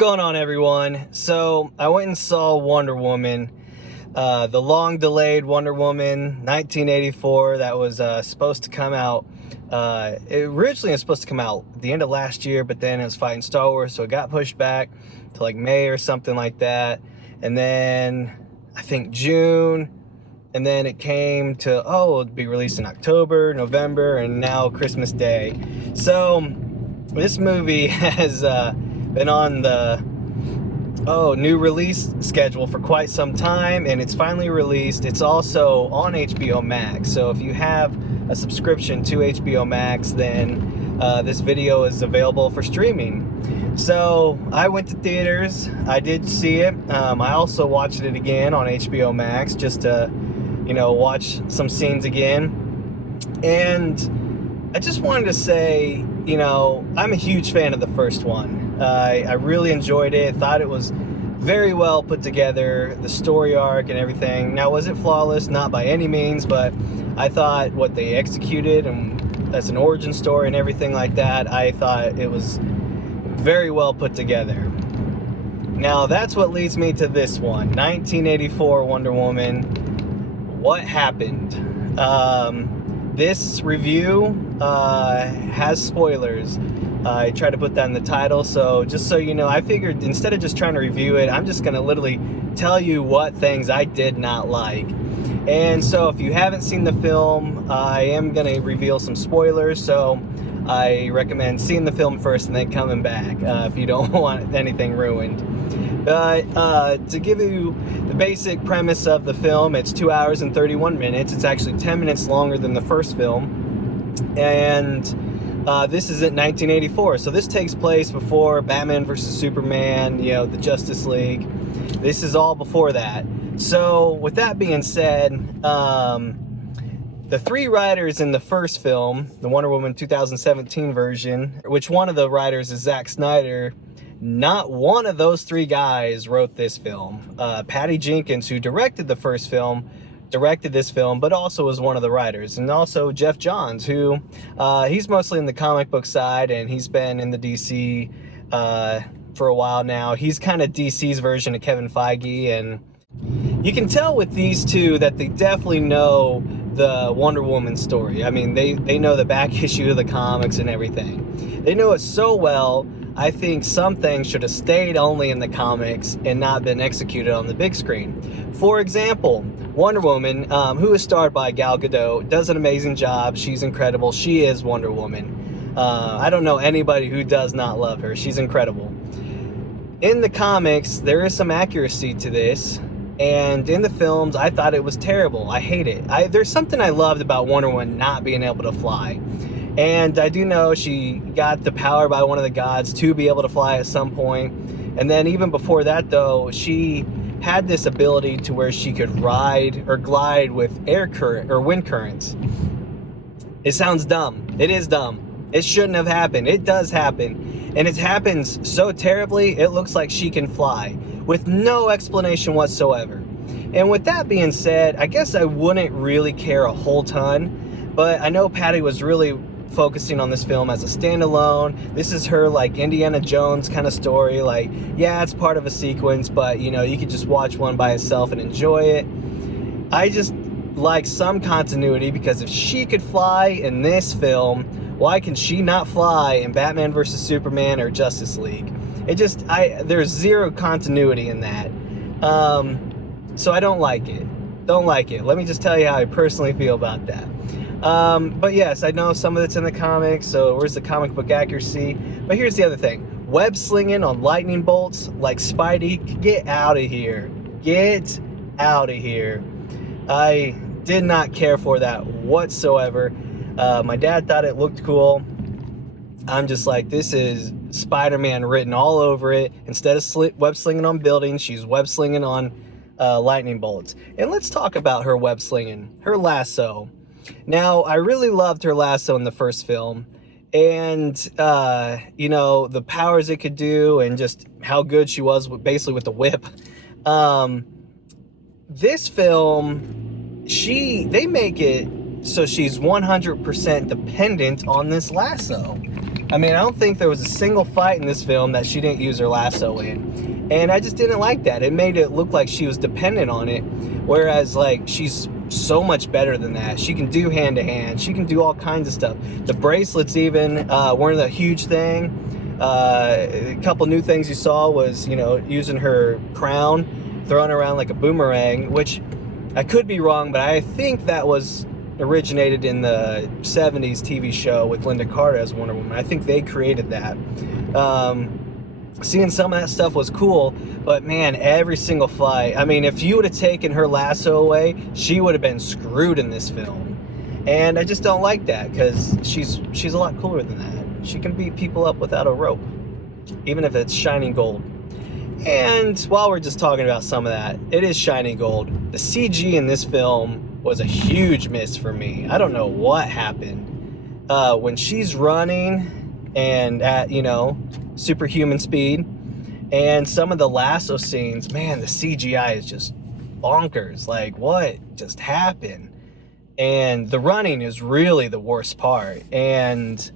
going on, everyone? So I went and saw Wonder Woman, the long-delayed Wonder Woman 1984 that was supposed to come out. It originally was supposed to come out at the end of last year, but then it was fighting Star Wars, so it got pushed back to like May or something like that. And then I think June, and then it came to, it'll be released in October, November, and now Christmas Day. So this movie has been on the new release schedule for quite some time, and it's finally released. It's also on HBO Max, so if you have a subscription to HBO Max, then this video is available for streaming. So I went to theaters, I did see it. I also watched it again on HBO Max just to watch some scenes again. And I just wanted to say, I'm a huge fan of the first one. I really enjoyed it. Thought it was very well put together, the story arc and everything. Now, was it flawless? Not by any means, but I thought what they executed and as an origin story and everything like that, I thought it was very well put together. Now, that's what leads me to this one, 1984 Wonder Woman. What happened? This review has spoilers. I tried to put that in the title, so just so you know, I figured instead of just trying to review it, I'm just going to literally tell you what things I did not like. And so if you haven't seen the film, I am going to reveal some spoilers, so I recommend seeing the film first and then coming back if you don't want anything ruined. But to give you the basic premise of the film, it's 2 hours and 31 minutes. It's actually 10 minutes longer than the first film. And this is in 1984. So this takes place before Batman vs. Superman, the Justice League. This is all before that. So with that being said, the three writers in the first film, the Wonder Woman 2017 version, which one of the writers is Zack Snyder, not one of those three guys wrote this film. Patty Jenkins, who directed the first film, directed this film, but also was one of the writers. And also Geoff Johns, who he's mostly in the comic book side, and he's been in the DC for a while now. He's kind of DC's version of Kevin Feige, and you can tell with these two that they definitely know the Wonder Woman story. I mean, they know the back issue of the comics and everything. They know it so well. I think some things should have stayed only in the comics and not been executed on the big screen. For example, Wonder Woman, who is starred by Gal Gadot, does an amazing job. She's incredible. She is Wonder Woman. I don't know anybody who does not love her. She's incredible. In the comics, there is some accuracy to this. And in the films, I thought it was terrible. I hate it. There's something I loved about Wonder Woman not being able to fly. And I do know she got the power by one of the gods to be able to fly at some point. And then even before that, though, she had this ability to where she could ride or glide with air current or wind currents. It sounds dumb. It is dumb. It shouldn't have happened. It does happen. And it happens so terribly, it looks like she can fly with no explanation whatsoever. And with that being said, I guess I wouldn't really care a whole ton, but I know Patty was really focusing on this film as a standalone. This is her like Indiana Jones kind of story. Like, yeah, it's part of a sequence, but you could just watch one by itself and enjoy it. I just like some continuity, because if she could fly in this film, why can she not fly in Batman vs. Superman or Justice League? There's zero continuity in that. So I don't like it. Don't like it. Let me just tell you how I personally feel about that. But yes, I know some of it's in the comics, so where's the comic book accuracy? But here's the other thing. Web slinging on lightning bolts like Spidey, get out of here. Get out of here. I did not care for that whatsoever. My dad thought it looked cool. I'm just like, this is Spider-Man written all over it. Instead of web slinging on buildings, she's web slinging on lightning bolts. And let's talk about her web slinging, her lasso. Now, I really loved her lasso in the first film, and the powers it could do, and just how good she was basically with the whip. This film, they make it so she's 100% dependent on this lasso. I mean, I don't think there was a single fight in this film that she didn't use her lasso in. And I just didn't like that. It made it look like she was dependent on it, whereas, like, she's so much better than that. She can do hand-to-hand. She can do all kinds of stuff. The bracelets even weren't a huge thing. A couple new things you saw was, you know, using her crown, throwing around like a boomerang, which I could be wrong, but I think that was originated in the 70s TV show with Linda Carter as Wonder Woman. I think they created that. Seeing some of that stuff was cool, but man, every single fight. I mean, if you would have taken her lasso away, she would have been screwed in this film. And I just don't like that, because she's a lot cooler than that. She can beat people up without a rope, even if it's shining gold. And while we're just talking about some of that, it is shining gold. The CG in this film was a huge miss for me. I don't know what happened. When she's running and at, you know, superhuman speed, and some of the lasso scenes, man, the CGI is just bonkers. Like, what just happened? And the running is really the worst part. And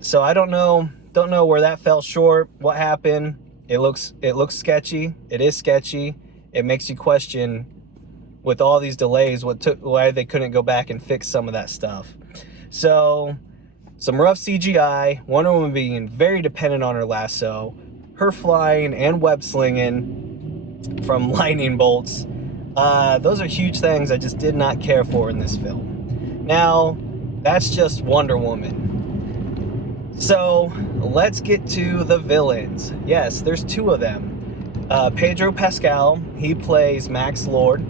so I don't know where that fell short, what happened. It looks sketchy. It is sketchy. It makes you question, with all these delays, why they couldn't go back and fix some of that stuff. So some rough CGI, Wonder Woman being very dependent on her lasso, her flying and web slinging from lightning bolts. Those are huge things I just did not care for in this film. Now, that's just Wonder Woman. So let's get to the villains. Yes, there's two of them. Pedro Pascal, he plays Maxwell Lord,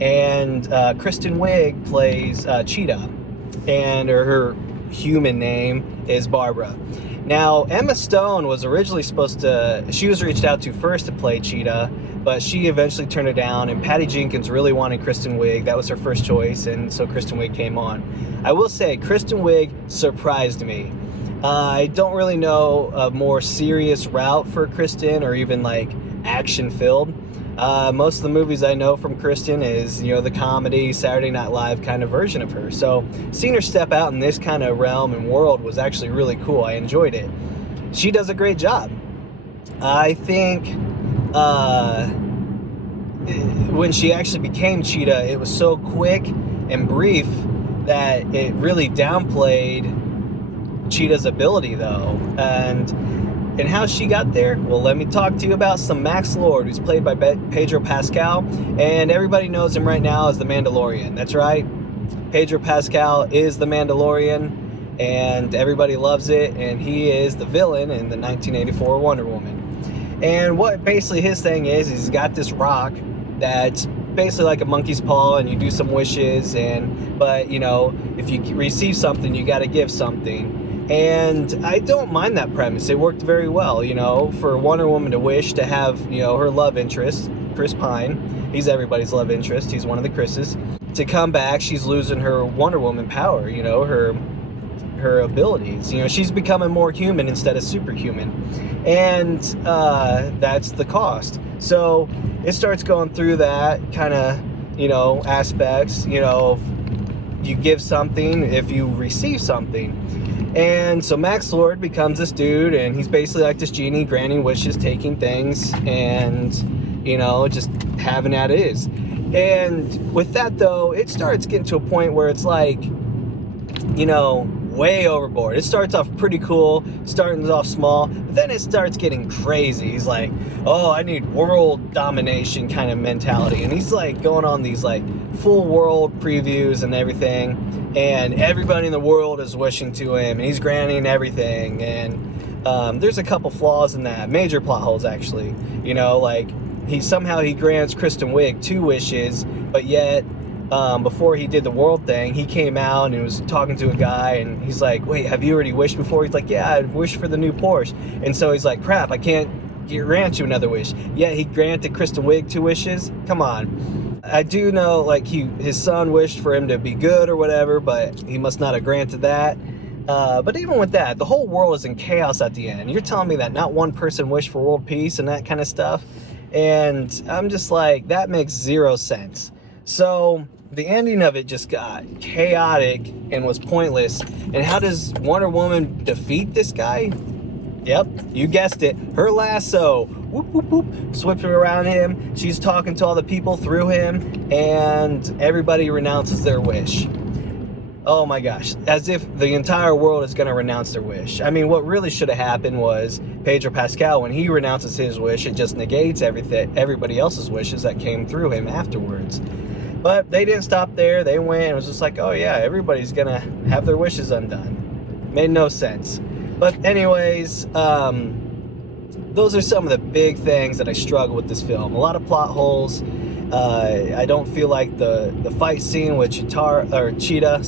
and Kristen Wiig plays Cheetah, and her human name is Barbara. Now, Emma Stone was originally she was reached out to first to play Cheetah, but she eventually turned it down, and Patty Jenkins really wanted Kristen Wiig. That was her first choice, and so Kristen Wiig came on. I will say, Kristen Wiig surprised me. I don't really know a more serious route for Kristen, or even like action-filled. Most of the movies I know from Kristen is, you know, the comedy, Saturday Night Live kind of version of her. So seeing her step out in this kind of realm and world was actually really cool. I enjoyed it. She does a great job. I think when she actually became Cheetah, it was so quick and brief that it really downplayed Cheetah's ability, though. And how she got there? Well, let me talk to you about some Maxwell Lord, who's played by Pedro Pascal, and everybody knows him right now as the Mandalorian. That's right, Pedro Pascal is the Mandalorian, and everybody loves it, and he is the villain in the 1984 Wonder Woman. And what basically his thing is, he's got this rock that's basically like a monkey's paw, and you do some wishes, but you know, if you receive something, you got to give something. And I don't mind that premise. It worked very well, you know, for Wonder Woman to wish to have, you know, her love interest, Chris Pine, he's everybody's love interest, he's one of the Chris's, to come back. She's losing her Wonder Woman power, you know, her abilities. You know, she's becoming more human instead of superhuman. And that's the cost. So it starts going through that kind of, you know, aspects, you know, you give something if you receive something. And so Max Lord becomes this dude, and he's basically like this genie, granting wishes, taking things, and, you know, just having at it is. And with that, though, it starts getting to a point where it's like, you know, way overboard. It starts off pretty cool, starting off small, but then it starts getting crazy. He's like, oh, I need world domination kind of mentality. And he's like going on these like full world previews and everything, and everybody in the world is wishing to him, and he's granting everything. And there's a couple flaws in that, major plot holes actually. You know, like he grants Kristen Wiig 2 wishes, but yet before he did the world thing, he came out and he was talking to a guy, and he's like, wait, have you already wished before? He's like, yeah, I wished for the new Porsche. And so he's like, crap, I can't grant you another wish. Yeah, he granted Kristen Wiig 2 wishes. Come on. I do know, like, his son wished for him to be good or whatever, but he must not have granted that. But even with that, the whole world is in chaos at the end. You're telling me that not one person wished for world peace and that kind of stuff? And I'm just like, that makes zero sense. So the ending of it just got chaotic and was pointless. And how does Wonder Woman defeat this guy? Yep, you guessed it. Her lasso, whoop, whoop, whoop, sweeping around him. She's talking to all the people through him, and everybody renounces their wish. Oh my gosh, as if the entire world is going to renounce their wish. I mean, what really should have happened was Pedro Pascal, when he renounces his wish, it just negates everybody else's wishes that came through him afterwards. But they didn't stop there. They went and it was just like, oh yeah, everybody's going to have their wishes undone. Made no sense. But anyways, those are some of the big things that I struggle with this film. A lot of plot holes. I don't feel like the fight scene with Cheetah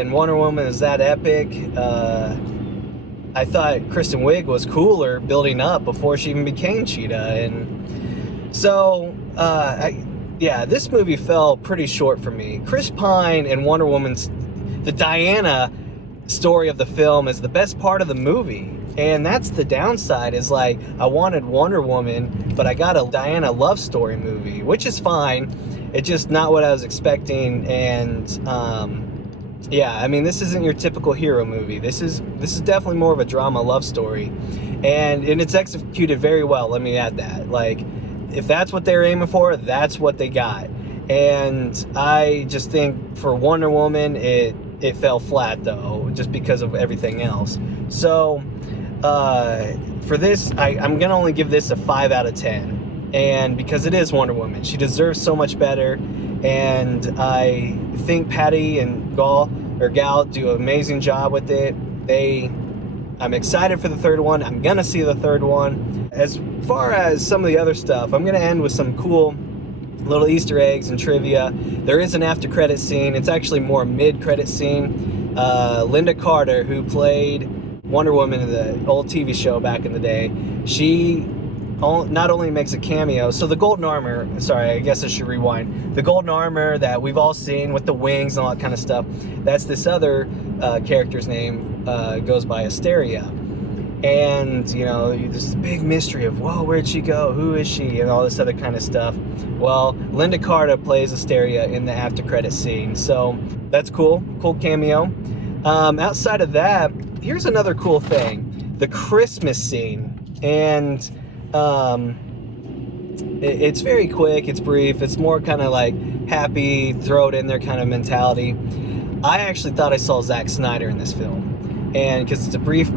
and Wonder Woman is that epic. I thought Kristen Wiig was cooler building up before she even became Cheetah, and so this movie fell pretty short for me. Chris Pine and Wonder Woman's the Diana story of the film is the best part of the movie. And that's the downside, is like, I wanted Wonder Woman, but I got a Diana love story movie, which is fine. It's just not what I was expecting. And I mean, this isn't your typical hero movie. This is definitely more of a drama love story, and it's executed very well. Let me add that. Like, if that's what they're aiming for, that's what they got. And I just think for Wonder Woman, it fell flat though, just because of everything else. So for this, I'm gonna only give this a 5 out of 10, and because it is Wonder Woman, she deserves so much better. And I think Patty and Gal do an amazing job with it. I'm excited for the third one. I'm gonna see the third one. As far as some of the other stuff, I'm gonna end with some cool little Easter eggs and trivia. There is an after credit scene. It's actually more mid-credit scene. Linda Carter, who played Wonder Woman in the old TV show back in the day, she not only makes a cameo, so the golden armor, sorry, I guess I should rewind. The golden armor that we've all seen with the wings and all that kind of stuff, that's this other character's name, goes by Asteria. And, you know, this big mystery of, whoa, where'd she go? Who is she? And all this other kind of stuff. Well, Linda Carter plays Asteria in the after credit scene. So that's cool. Cool cameo. Outside of that, here's another cool thing. The Christmas scene. And it's very quick. It's brief. It's more kind of like happy, throw it in there kind of mentality. I actually thought I saw Zack Snyder in this film. And because it's a brief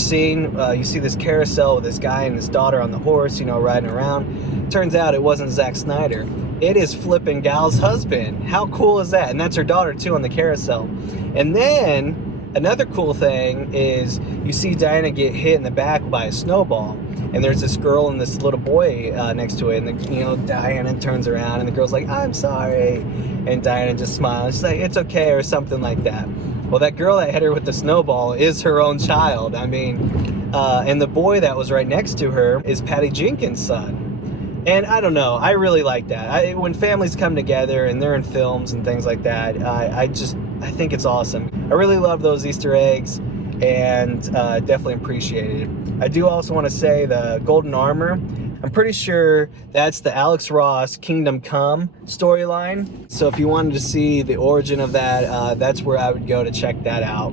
scene, you see this carousel with this guy and his daughter on the horse, you know, riding around. Turns out it wasn't Zack Snyder. It is flipping Gal's husband. How cool is that? And that's her daughter too on the carousel. And then another cool thing is you see Diana get hit in the back by a snowball, and there's this girl and this little boy next to it, and Diana turns around and the girl's like, "I'm sorry," and Diana just smiles. She's like, "It's okay," or something like that. Well, that girl that hit her with the snowball is her own child. I mean, and the boy that was right next to her is Patty Jenkins' son. And I don't know, I really like that. When families come together and they're in films and things like that, I think it's awesome. I really love those Easter eggs, and definitely appreciate it. I do also want to say the golden armor, I'm pretty sure that's the Alex Ross Kingdom Come storyline. So if you wanted to see the origin of that, that's where I would go to check that out.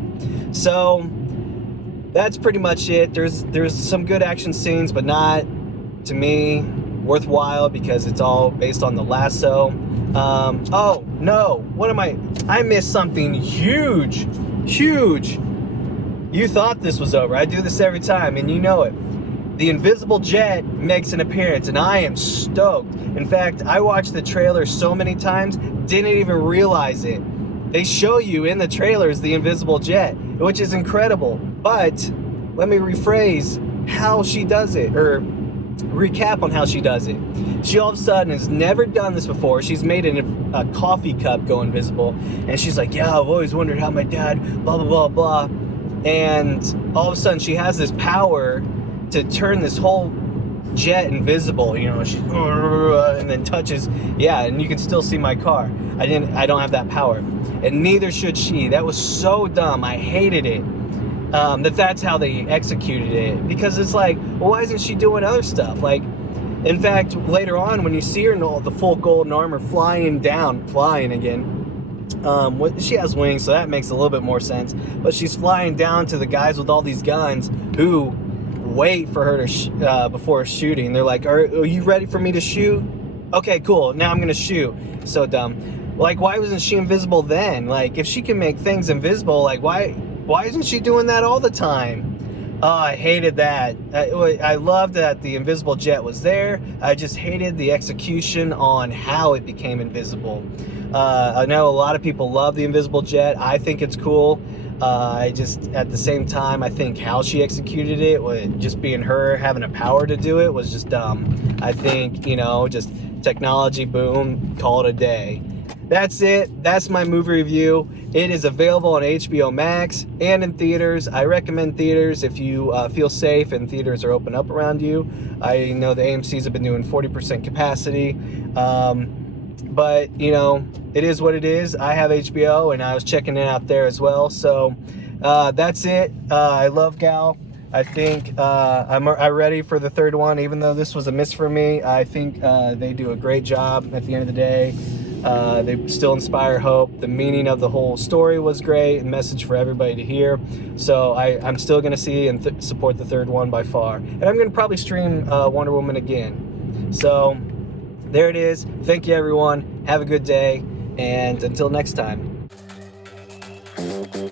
So that's pretty much it. There's some good action scenes, but not, to me, worthwhile because it's all based on the lasso. Oh no, what am I missed something huge. You thought this was over. I do this every time and you know it. The invisible jet makes an appearance, and I am stoked. In fact, I watched the trailer so many times, didn't even realize it. They show you in the trailers the invisible jet, which is incredible. But let me rephrase how she does it, or recap on how she does it. She all of a sudden has never done this before. She's made a coffee cup go invisible, and she's like, "Yeah, I've always wondered how my dad, blah, blah, blah, blah." And all of a sudden she has this power to turn this whole jet invisible, you know, she and then touches, yeah, and you can still see my car. I don't have that power, and neither should she. That was so dumb. I hated it. That's how they executed it, because it's like, well, why isn't she doing other stuff? Like, In fact, later on, when you see her in all the full golden armor flying again, she has wings, so that makes a little bit more sense. But she's flying down to the guys with all these guns who wait for her to before shooting. They're like, are you ready for me to shoot? Okay, cool. Now I'm gonna shoot. So dumb. Like, why wasn't she invisible then? Like, if she can make things invisible, like, why isn't she doing that all the time? Oh, I hated that. I loved that the invisible jet was there. I just hated the execution on how it became invisible. I know a lot of people love the invisible jet. I think it's cool. I just, at the same time, I think how she executed it, with just being her having a power to do it, was just dumb. I think, just technology, boom, call it a day. That's it. That's my movie review. It is available on HBO Max and in theaters. I recommend theaters if you feel safe and theaters are open up around you. I know the AMCs have been doing 40% capacity. But, it is what it is. I have HBO, and I was checking it out there as well. So that's it. I love Gal. I think I'm ready for the third one, even though this was a miss for me. I think they do a great job at the end of the day. They still inspire hope. The meaning of the whole story was great, and message for everybody to hear. So I'm still going to see and support the third one by far. And I'm going to probably stream Wonder Woman again. So there it is. Thank you, everyone. Have a good day. And until next time.